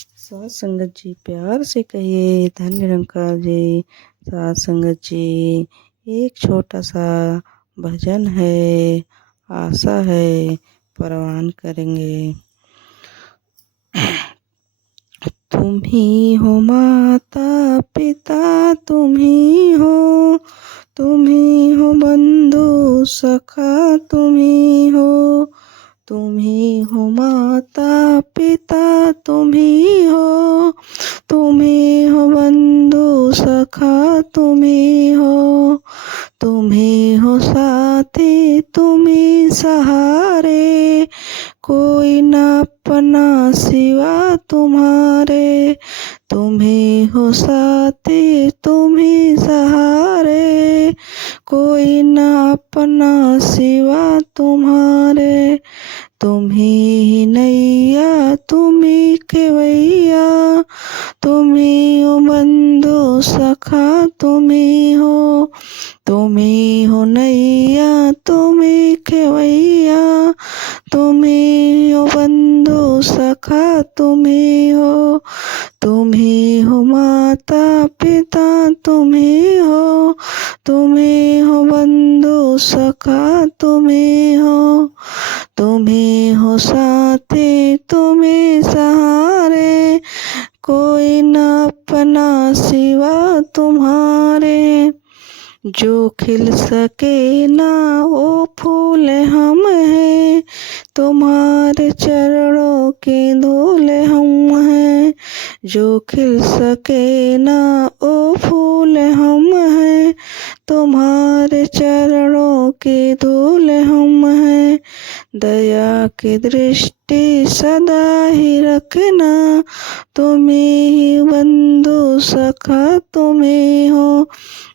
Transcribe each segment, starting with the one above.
साथ संगत जी प्यार से कहिए धन निरंकार जी। साथ संगत जी एक छोटा सा भजन है, आशा है परवान करेंगे। तुम ही हो माता पिता, तुम ही हो बंधु सखा, तुम ही हो माता पिता, तुम ही हो बंधु सखा, तुम ही हो साथी, तुम ही सहारे, कोई न अपना सिवा तुम्हारे। तुम ही हो साथी, तुम ही सहारे, कोई न अपना सिवा तुम्हारे। तुम ही नैया, तुम ही केवैया, तुम ही हो बंधु सखा, तुम ही हो नैया, तुम ही केवैया, तुम ही हो बंधु सखा, तुम ही हो माता पिता, तुम ही हो बंधु सखा, तुम ही हो साथी, तुम ही सहारे, कोई न अपना सिवा तुम्हारे। जो खिल सके ना वो फूल हम हैं, तुम्हारे चरणों के धूल हम हैं। जो खिल सके ना वो फूल हम हैं, तुम्हारे चरणों के धूल हम हैं। दया की दृष्टि सदा ही रखना, तुम ही बंधु सखा, तुम ही हो।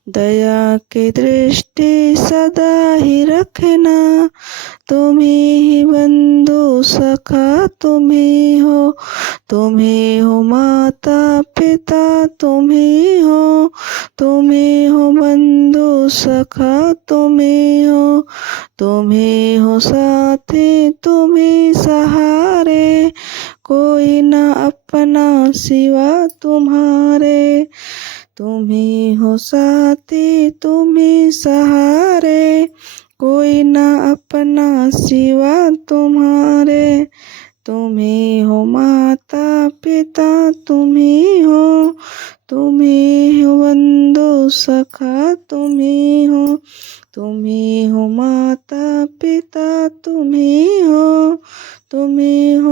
दया की दृष्टि सदा ही रखना, तुम ही बंधु सखा, तुम ही हो माता पिता, तुम ही हो बंधु सखा, तुम ही हो साथी, तुम ही सहारे, कोई न अपना सिवा तुम्हारे। तुम ही हो साथी, तुम ही सहारे, कोई न अपना सिवा तुम्हारे। तुम ही हो माता पिता, तुम ही हो बंधु सखा, तुम ही हो माता पिता, तुम ही हो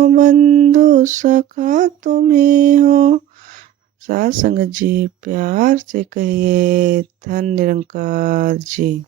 बंधु सखा, तुम ही हो। साथ संगत जी प्यार से कहिए धन निरंकार जी।